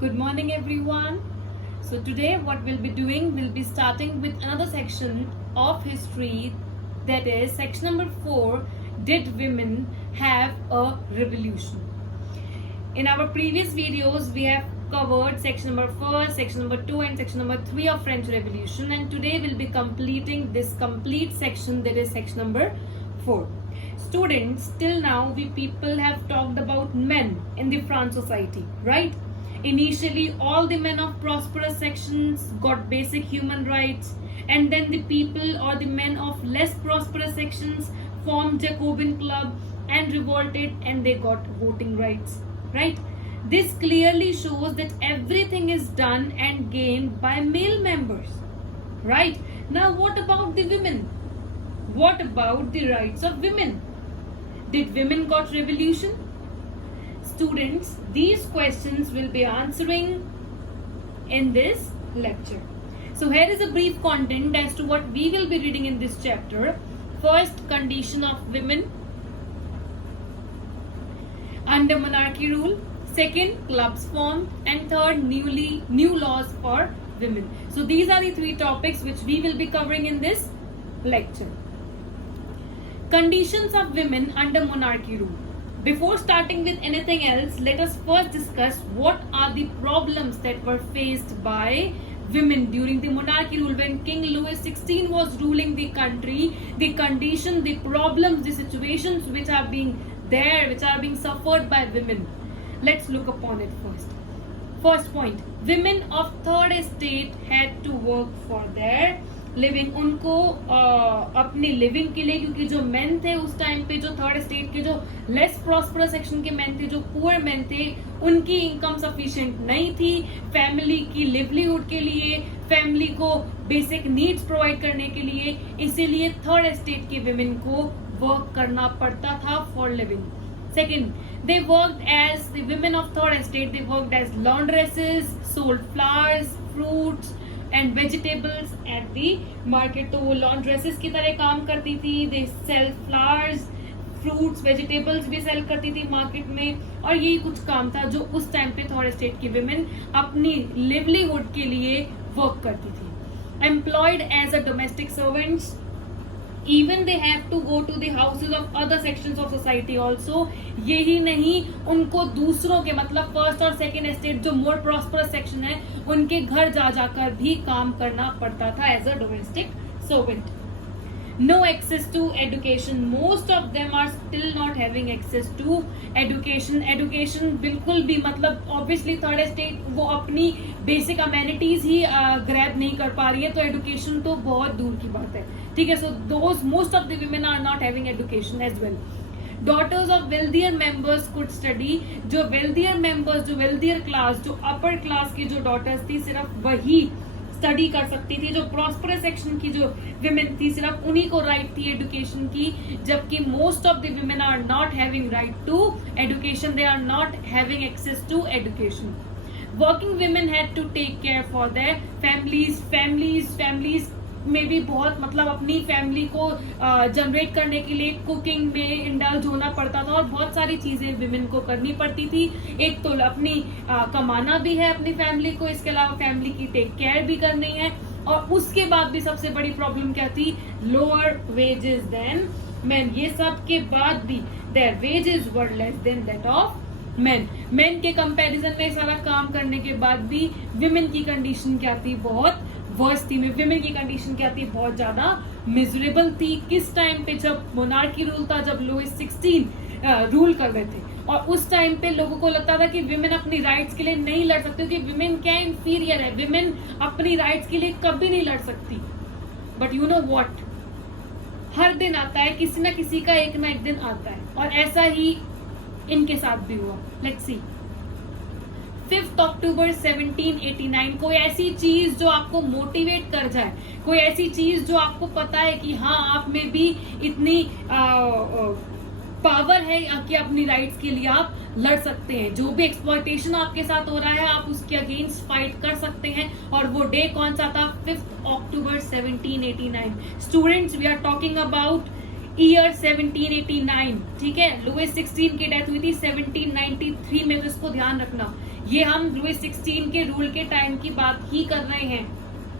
Good morning, everyone. So, today, what we'll be doing, we'll be starting with another section of history, that is, section number 4. Did women have a revolution? In our previous videos, we have covered section number 4, section number 2, and section number 3 of French Revolution, and today we'll be completing this complete section, that is, section number 4. Students, till now, we people have talked about men in the France society, right? Initially, all the men of prosperous sections got basic human rights, and then the people or the men of less prosperous sections formed Jacobin club and revolted, and they got voting rights, right? This clearly shows that everything is done and gained by male members, right? Now, what about the women? What about the rights of women? Did women got revolution? Students, these questions will be answering in this lecture. So here is a brief content as to what we will be reading in this chapter. First, condition of women under monarchy rule. Second, clubs formed. And third, new laws for women. So these are the three topics which we will be covering in this lecture. Conditions of women under monarchy rule. Before starting with anything else, let us first discuss what are the problems that were faced by women during the monarchy rule. When King Louis XVI was ruling the country, the condition, the problems, the situations which are being there, which are being suffered by women. Let's look upon it first. First point, women of third estate had to work for their living. उनको अपनी living के लिए, क्योंकि जो main थे उस time पे, जो थर्ड स्टेट के जो लेस प्रॉस्परस सेक्शन के मेन थे, जो पुअर मेन थे, उनकी इनकम सफिशिएंट नहीं थी फैमिली की लिवलीहुड के लिए, फैमिली को बेसिक नीड्स प्रोवाइड करने के लिए. इसीलिए थर्ड स्टेट के विमेन को वर्क करना पड़ता था for living. Second, they worked as the women of third estate. They worked as laundresses, sold flowers, fruits and vegetables at the market. तो वो laundresses की तरह काम करती थी. They sell flowers, fruits, vegetables भी sell करती थी मार्केट में. और यही कुछ काम था जो उस टाइम पे थर्ड स्टेट की women अपनी livelihood के लिए वर्क करती थी. Employed as a domestic servants. Even they have to go to the houses of other sections of society also. यही नहीं, उनको दूसरों के मतलब फर्स्ट और सेकेंड एस्टेट जो मोर प्रॉस्परस सेक्शन है, उनके घर जा जाकर भी काम करना पड़ता था as a domestic servant. No access to education. Most of them are still not having access to education. Education बिल्कुल भी, मतलब obviously third estate वो अपनी basic amenities ही grab नहीं कर पा रही है, तो education तो बहुत दूर की बात है. ठीक है, so those most of the women are not having education as well. Daughters of wealthier members could study. जो wealthier members, जो wealthier class, जो upper class की जो daughters थी, सिर्फ वही स्टडी कर सकती थी. जो प्रॉस्परस सेक्शन की जो विमेन थी, सिर्फ उन्हीं को राइट थी एजुकेशन की, जबकि most of the women are not having right to education. They are not having access to education. Working women had to take care for their families में भी बहुत, मतलब अपनी फैमिली को जनरेट करने के लिए कुकिंग में इंडल्ज होना पड़ता था, और बहुत सारी चीजें विमेन को करनी पड़ती थी. एक तो अपनी कमाना भी है अपनी फैमिली को, इसके अलावा फैमिली की टेक केयर भी करनी है, और उसके बाद भी सबसे बड़ी प्रॉब्लम क्या थी? Lower wages than men. ये सब के बाद भी their wages were less than that of men. Men के कंपैरिजन में सारा काम करने के बाद भी विमेन की कंडीशन क्या थी? बहुत वर्स थी. विमेन की कंडीशन क्या थी? बहुत ज्यादा मिजरेबल थी. किस टाइम पे? जब मोनार्की रूल था, जब लुइस 16 रूल कर रहे थे, और उस टाइम पे लोगों को लगता था कि विमेन अपनी राइट्स के लिए नहीं लड़ सकती, क्योंकि विमेन क्या इंफीरियर है, विमेन अपनी राइट्स के लिए कभी नहीं लड़ सकती. बट यू नो व्हाट, हर दिन आता है, किसी ना किसी का एक ना एक दिन आता है, और ऐसा ही इनके साथ भी हुआ. Let's see. 5 अक्टूबर 1789. कोई ऐसी चीज जो आपको मोटिवेट कर जाए, कोई ऐसी चीज जो आपको पता है कि हाँ, आप में भी इतनी पावर है कि अपनी राइट्स के लिए आप लड़ सकते हैं. जो भी एक्सप्लॉयटेशन आपके साथ हो रहा है, आप उसके अगेंस्ट फाइट कर सकते हैं. और वो डे कौन सा था? 5 October 1789. Students, we are talking about year 1789, ठीक है। लुइस 16 की डेथ हुई थी 1793 में, तो इसको ध्यान रखना, ये हम लुइस 16 के रूल के टाइम की बात ही कर रहे हैं,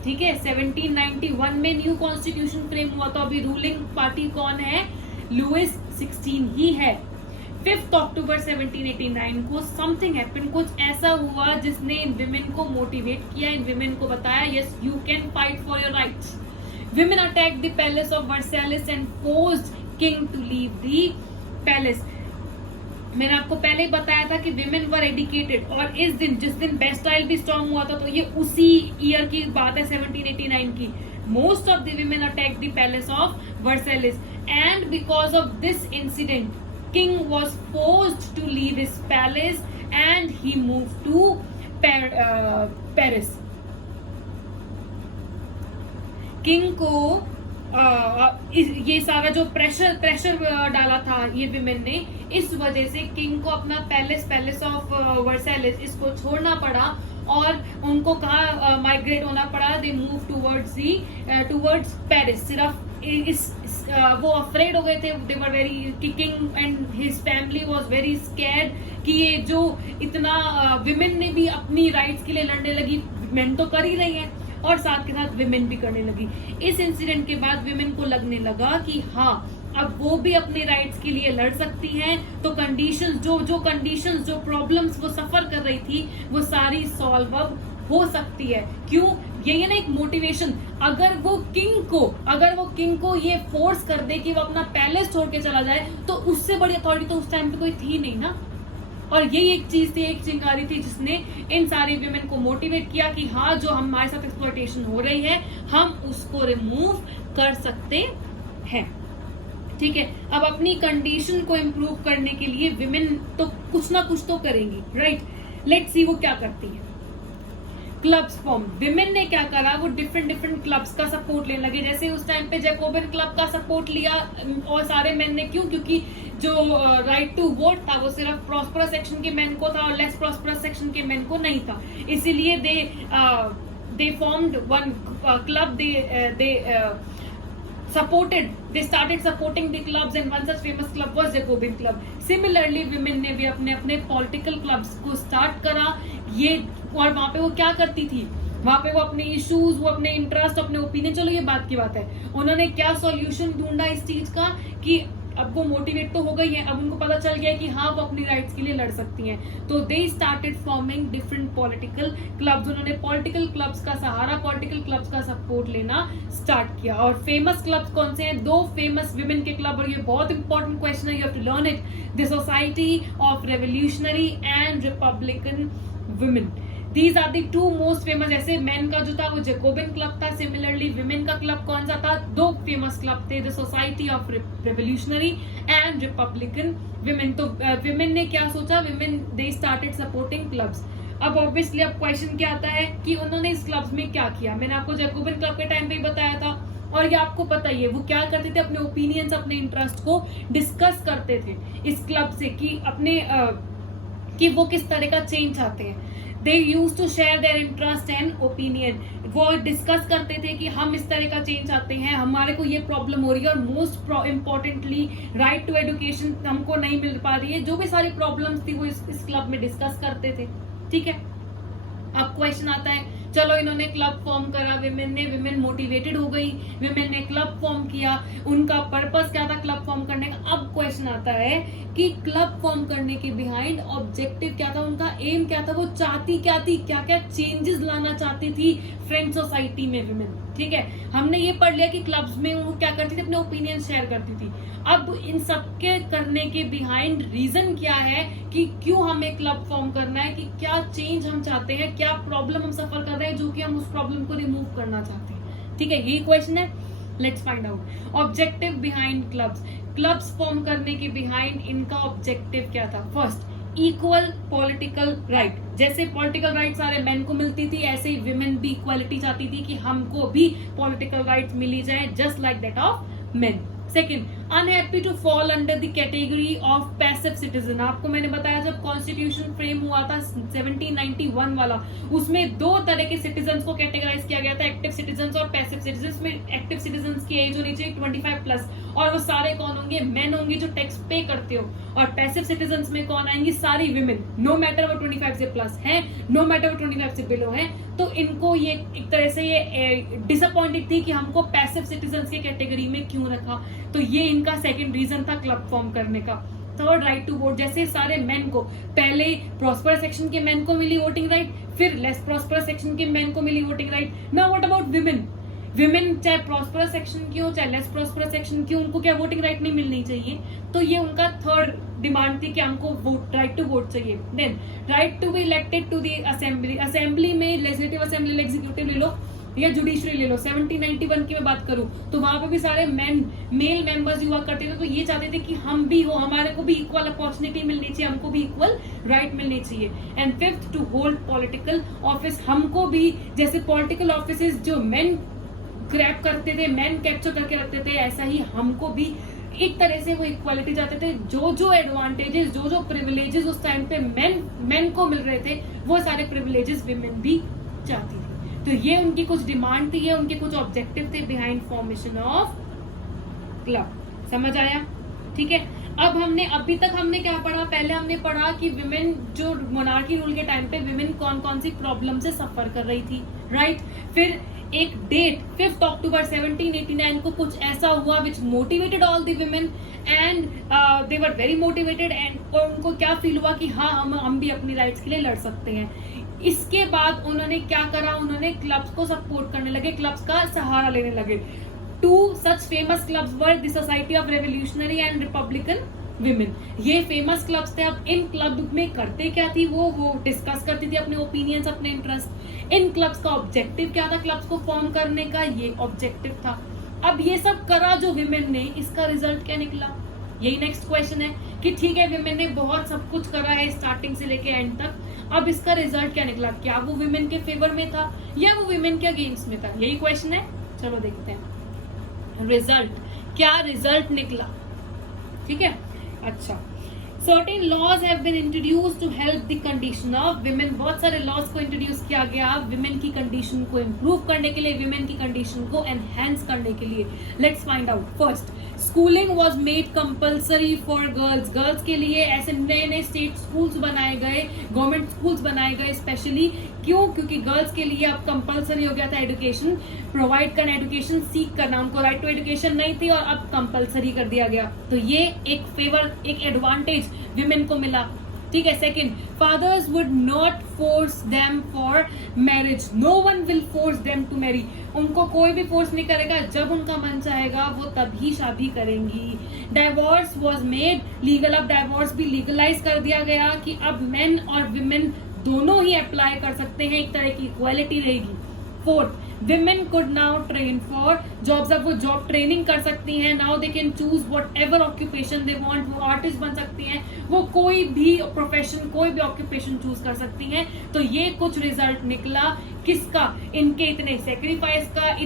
ठीक है। 1791 में न्यू कॉन्स्टिट्यूशन फ्रेम हुआ, तो अभी रूलिंग पार्टी कौन है? लुइस 16 ही है। 5 अक्टूबर 1789 को समथिंग हैपेंड, कुछ ऐसा हुआ जिसने इन विमेन को मोटिवेट किया, इन विमेन को बताया yes you can fight for your rights. Women attack the palace of Versailles and forced king to leave the palace. मैंने आपको पहले ही बताया था कि विमेन वर एडुकेटेड, और इस दिन जिस दिन बेस्टाइल भी स्ट्रॉन्ग हुआ था, तो ये उसी ईयर की बात है 1789 की। Most of the women attack the palace of Versailles and because of this incident king was forced to leave his palace and he moved to Paris. King को ये सारा जो प्रेशर डाला था ये विमेन ने, इस वजह से किंग को अपना पैलेस ऑफ वर्सेलिस इसको छोड़ना पड़ा और उनको कहा माइग्रेट होना पड़ा। They move towards Paris. सिर्फ वो अफ्रेड हो गए थे, they were very, king and his family was very scared कि ये जो इतना विमेन ने भी अपनी राइट्स के लिए लड़ने लगी, मेन तो कर ही रही है और साथ के साथ विमेन भी करने लगी। इस इंसिडेंट के बाद विमेन को लगने लगा कि हाँ अब वो भी अपने राइट्स के लिए लड़ सकती हैं, तो कंडीशंस जो प्रॉब्लम्स वो सफर कर रही थी वो सारी सॉल्व अब हो सकती है। क्यों? ये ना एक मोटिवेशन। अगर वो किंग को ये फोर्स कर दे कि वो अपना पैलेस छोड़ के चला जाए, तो उससे बड़ी अथॉरिटी तो उस टाइम पे कोई थी नहीं ना। और यही एक चीज थी, एक चिंगारी थी जिसने इन सारी विमेन को मोटिवेट किया कि हाँ जो हमारे साथ एक्सप्लॉयटेशन हो रही है हम उसको रिमूव कर सकते हैं, ठीक है। अब अपनी कंडीशन को इम्प्रूव करने के लिए विमेन तो कुछ ना कुछ तो करेंगी, राइट। लेट्स सी वो क्या करती है। Clubs form. विमेन ने क्या करा, वो डिफरेंट क्लब्स का सपोर्ट लेने लगे। जैसे उस टाइम पे जैकोबिन क्लब का सपोर्ट लिया और सारे मेन ने, क्यों? क्योंकि जो राइट टू वोट था वो सिर्फ प्रॉस्परस सेक्शन के मेन को था और लेस प्रॉस्परस सेक्शन के मेन को नहीं था। इसीलिए दे formed one club, they started supporting the clubs and one such famous club was Jacobin Club. Similarly women ने भी अपने political clubs को start करा ये, और वहां पे वो क्या करती थी, वहां पे वो अपने इश्यूज, वो अपने इंटरेस्ट, अपने ओपिनियन, चलो ये बात की बात है, उन्होंने क्या सॉल्यूशन ढूंढा इस चीज का कि अब वो मोटिवेट तो हो गई है, अब उनको पता चल गया है कि हाँ वो अपनी राइट्स के लिए लड़ सकती हैं। तो they started forming different political clubs. उन्होंने पॉलिटिकल क्लब्स का सहारा, पॉलिटिकल क्लब्स का सपोर्ट लेना स्टार्ट किया। और फेमस क्लब्स कौन से हैं? 2 फेमस विमेन के क्लब, और ये बहुत इंपॉर्टेंट क्वेश्चन है, you have to learn it. The society of revolutionary and republican women. These are the 2 most famous। जैसे मेन का जो था वो जैकोबिन क्लब था, सिमिलरली विमेन का क्लब कौन सा था? 2 फेमस क्लब थे, the society of revolutionary and republican women. तो विमेन ने क्या सोचा, women they started supporting clubs. अब ऑब्वियसली अब क्वेश्चन क्या आता है कि उन्होंने इस क्लब्स में क्या किया। मैंने आपको जैकोबिन क्लब के टाइम पे ही बताया था, और ये आपको पता ही है वो क्या करते थे, अपने ओपिनियंस, अपने इंटरेस्ट को डिस्कस करते थे इस क्लब से कि अपने कि वो किस तरह का चेंज चाहते हैं। They used to share their interest and opinion। वो डिस्कस करते थे कि हम इस तरह का चेंज चाहते हैं, हमारे को ये प्रॉब्लम हो रही है, और most importantly right to education हमको नहीं मिल पा रही है। जो भी सारी प्रॉब्लम्स थी वो इस क्लब में डिस्कस करते थे, ठीक है। अब क्वेश्चन आता है, चलो इन्होंने क्लब फॉर्म करा, विमेन मोटिवेटेड हो गई, विमेन ने क्लब फॉर्म किया, उनका पर्पस क्या था क्लब फॉर्म करने का। अब क्वेश्चन आता है कि क्लब फॉर्म करने के बिहाइंड ऑब्जेक्टिव क्या था, उनका एम क्या था, वो चाहती क्या थी, क्या क्या चेंजेस लाना चाहती थी फ्रेंच सोसाइटी में विमेन, ठीक है। हमने ये पढ़ लिया कि क्लब्स में वो क्या करती थी, अपने ओपिनियन शेयर करती थी। अब इन सबके करने के बिहाइंड रीजन क्या है कि क्यों हमें क्लब फॉर्म करना है, कि क्या चेंज हम चाहते हैं, क्या प्रॉब्लम हम सफर कर रहे हैं जो कि हम उस प्रॉब्लम को रिमूव करना चाहते हैं, ठीक है। यही क्वेश्चन है, let's find out. Objective behind clubs form करने के बिहाइंड इनका ऑब्जेक्टिव क्या था? First, equal political right. जैसे पॉलिटिकल राइट सारे मेन को मिलती थी, ऐसे ही विमेन भी इक्वालिटी चाहती थी कि हमको भी पॉलिटिकल राइट्स मिली जाए just like that of men. Second, unhappy to fall under the category of passive citizen. आपको मैंने बताया जब कॉन्स्टिट्यूशन फ्रेम हुआ था 1791 वाला, उसमें 2 तरह के सिटीजन्स को कैटेगराइज किया गया था, एक्टिव सिटीजन्स और पैसिव सिटीजन्स। में एक्टिव सिटीजन्स की एज होनी चाहिए 25 प्लस, और वो सारे कौन होंगे? मेन होंगे जो टैक्स पे करते हो। और पैसिव सिटीजन्स में कौन आएंगी? सारी विमेन, नो मैटर वो 25 से प्लस है, नो मैटर वो 25 से बिलो है। तो इनको ये एक तरह से ये डिसअपॉइंटेड थी कि हमको पैसिव सिटीजन्स के कैटेगरी में क्यों रखा। तो ये इनका सेकंड रीजन था क्लब फॉर्म करने का। Third, right to vote. जैसे सारे मेन को, पहले प्रॉस्परस सेक्शन के मेन को मिली वोटिंग राइट, फिर लेस प्रॉस्परस सेक्शन के मेन को मिली voting right. Now what about women? Women चाहे प्रॉस्परस सेक्शन की हो चाहे लेस प्रॉस्परस सेक्शन की हो, उनको क्या वोटिंग राइट नहीं मिलनी चाहिए? तो ये उनका थर्ड डिमांड थी कि हमको वोट, राइट टू वोट चाहिए। Then right to be elected to the assembly. Assembly में लेजिस्लेटिव असेंबली, एग्जीक्यूटिव ले लो या जुडिशरी ले लो। 1791 की मैं बात करूं तो वहां पे भी सारे मेल मेंबर्स हुआ करते थे। तो ये चाहते थे कि हम भी हो, हमारे को भी इक्वल अपॉर्चुनिटी मिलनी चाहिए, हमको भी इक्वल राइट मिलनी चाहिए। And fifth, to hold political office. हमको भी जैसे पॉलिटिकल ऑफिस जो मेन ग्रैब करते थे, मेन कैप्चर करके रखते थे, ऐसा ही हमको भी एक तरह से वो इक्वालिटी चाहते थे। जो एडवांटेजेस, जो प्रिविलेजेस उस टाइम पे मेन को मिल रहे थे, वो सारे प्रिविलेजेस विमेन भी चाहती थी। तो ये उनकी कुछ डिमांड थी, ये उनके कुछ ऑब्जेक्टिव थे बिहाइंड फॉर्मेशन ऑफ क्लब। समझ आया? ठीक है। अब अभी तक हमने क्या पढ़ा? पहले हमने पढ़ा कि विमेन जो मोनार्की रूल के टाइम पे विमेन कौन कौन सी प्रॉब्लम से सफर कर रही थी, राइट। फिर एक डेट 5 अक्टूबर 1789 को कुछ ऐसा हुआ which motivated all the women and they were very motivated. And और उनको क्या फील हुआ कि हाँ हम भी अपनी राइट्स के लिए लड़ सकते हैं। इसके बाद उन्होंने क्या करा? उन्होंने क्लब्स को सपोर्ट करने लगे, क्लब्स का सहारा लेने लगे। 2 such famous clubs were the Society of Revolutionary and Republican Women। ये फेमस क्लब्स थे। अब इन क्लब में करते क्या थी? वो डिस्कस करती थी अपने ओपिनियंस, अपने इंटरेस्ट। इन क्लब्स का ऑब्जेक्टिव क्या था? क्लब्स को फॉर्म करने का ये ऑब्जेक्टिव था। अब ये सब करा जो विमेन ने, इसका रिजल्ट क्या निकला? यही नेक्स्ट क्वेश्चन है कि ठीक है विमेन ने बहुत सब कुछ करा है स्टार्टिंग से लेके एंड तक, अब इसका रिजल्ट क्या निकला? क्या वो विमेन के फेवर में था या वो विमेन के अगेंस्ट में था? यही क्वेश्चन है। चलो देखते हैं रिजल्ट, क्या रिजल्ट निकला। ठीक है, अच्छा। Certain laws have been introduced to help the condition of women। बहुत सारे laws को introduce किया गया women की condition को improve करने के लिए, women की condition को enhance करने के लिए। Let's find out। First, schooling was made compulsory for girls। girls के लिए ऐसे नए नए state schools बनाए गए, government schools बनाए गए स्पेशली। क्यों? क्योंकि गर्ल्स के लिए अब कंपलसरी हो गया था एजुकेशन प्रोवाइड करना, एजुकेशन सीख करना। उनको राइट टू एजुकेशन नहीं थी और अब कंपलसरी कर दिया गया। तो ये एक फेवर, एक एडवांटेज विमेन को मिला। ठीक है। Second, fathers would not force them for marriage. No one will force them to marry. उनको कोई भी फोर्स नहीं करेगा, जब उनका मन चाहेगा वो तभी शादी करेंगी। Divorce was made legal. अब डाइवोर्स भी लीगलाइज कर दिया गया कि अब मेन और विमेन दोनों ही अप्लाई कर सकते हैं, एक तरह की इक्वालिटी रहेगी। Fourth, women could now train for jobs। अब वो जॉब ट्रेनिंग कर सकती हैं। now they can choose whatever occupation they want। वो आर्टिस्ट बन सकती हैं, वो कोई भी प्रोफेशन, कोई भी ऑक्यूपेशन चूज कर सकती हैं। तो ये कुछ रिजल्ट निकला किसका? इनके इतने सेक्रीफाइस का,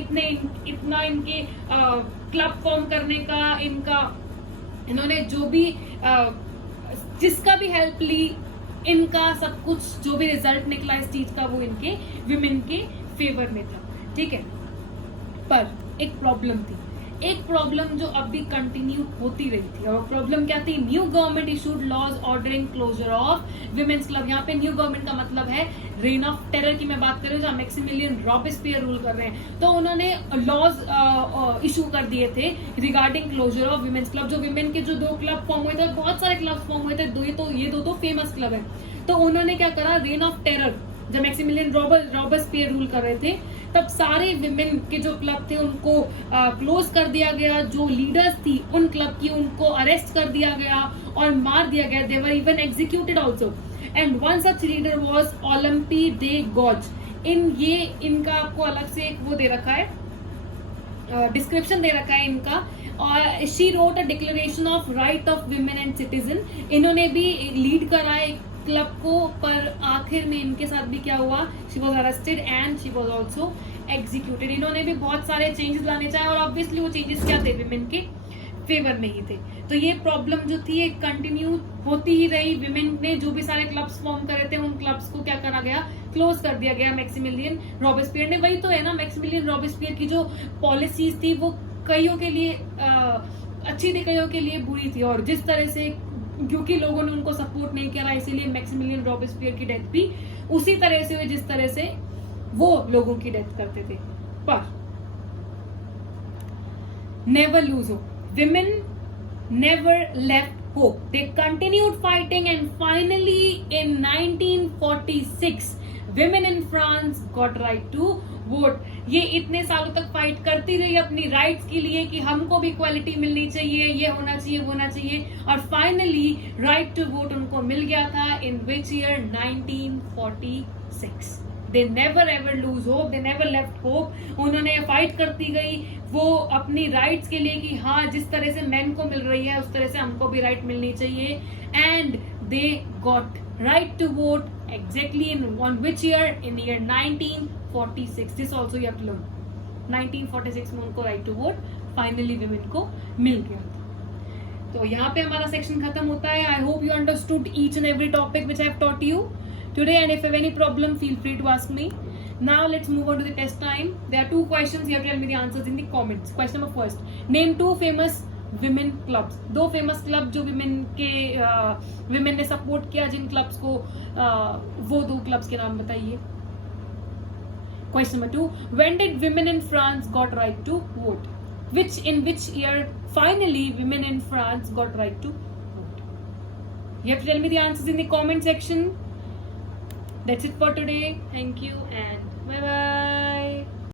इतना इनके क्लब फॉर्म करने का, इन्होंने जो भी जिसका भी हेल्प ली, इनका सब कुछ जो भी रिजल्ट निकला इस चीज का, वो इनके विमेन के फेवर में था। ठीक है। पर एक प्रॉब्लम थी, एक प्रॉब्लम जो अब भी कंटिन्यू होती रही थी। और प्रॉब्लम क्या थी? New government issued laws ordering closure of women's club. यहाँ पे न्यू गवर्नमेंट का मतलब है रेन ऑफ टेरर की मैं बात कर रही हूँ, जहाँ मैक्सिमिलियन रॉबेस्पियर रूल कर रहे हैं। तो उन्होंने लॉज इशू कर दिए थे regarding closure of women's club. जो विमेन के जो 2 क्लब फॉर्म हुए थे, बहुत सारे क्लब फॉर्म हुए थे, ये दो फेमस क्लब है। तो उन्होंने क्या करा? रेन ऑफ टेरर, जब मैक्सिमिलियन रॉबेस्पियर रूल कर रहे थे, तब सारे विमेन के जो क्लब थे उनको क्लोज कर दिया गया। जो लीडर्स थी उन क्लब की, उनको अरेस्ट कर दिया गया और मार दिया गया। They were even executed also. And one such leader was Olympe de Gouges. इनका आपको अलग से एक वो दे रखा है, डिस्क्रिप्शन दे रखा है इनका। और she wrote a declaration of right of women and citizen. इन्होंने भी लीड करा है क्लब को, पर आखिर में इनके साथ भी क्या हुआ? She was arrested and she was also executed. इन्होंने भी बहुत सारे चेंजेस लाने चाहे और ऑब्वियसली वो चेंजेस क्या थे? विमेन के फेवर में ही थे। तो ये प्रॉब्लम जो थी एक कंटिन्यू होती ही रही। विमेन ने जो भी सारे क्लब्स फॉर्म करे थे, उन क्लब्स को क्या करा गया? क्लोज कर दिया गया मैक्सिमिलियन रॉबेस्पियर ने। वही तो है ना, मैक्सिमिलियन रॉबेस्पियर की जो पॉलिसीज थी वो कईयों के लिए अच्छी कईयों के लिए बुरी थी, और जिस तरह से क्योंकि लोगों ने उनको सपोर्ट नहीं किया इसीलिए मैक्सिमिलियन रॉबेस्पियर की डेथ भी उसी तरह से हुई जिस तरह से वो लोगों की डेथ करते थे. पर never lose hope. Women never left hope. They continued fighting, and finally in 1946 women in France got right to vote. ये इतने सालों तक फाइट करती रही अपनी राइट्स के लिए कि हमको भी इक्वालिटी मिलनी चाहिए, ये होना चाहिए, वो होना चाहिए, और फाइनली राइट टू वोट उनको मिल गया था. इन which year? 1946. They never ever lose hope, they never left hope. उन्होंने फाइट करती गई वो अपनी राइट्स के लिए कि हाँ जिस तरह से मेन को मिल रही है उस तरह से हमको भी राइट मिलनी चाहिए. And they got right to vote exactly in which year? In the year 1946. This also you have to learn. 1946 में उनको right to vote finally women को मिल गया था. तो यहाँ पे हमारा सेक्शन खत्म होता है. I hope you understood each and every topic which I have taught you today, and if you have any problem feel free to ask me. Now let's move on to the test time. There are 2 questions. You have to tell me the answers in the comments. Question number first, name 2 famous women clubs. 2 famous club जो women के women ने support किया जिन clubs को वो 2 clubs के नाम बताइए. Question number 2, when did women in France got right to vote? In which year finally women in France got right to vote? You have to tell me the answers in the comment section. That's it for today. Thank you and bye bye.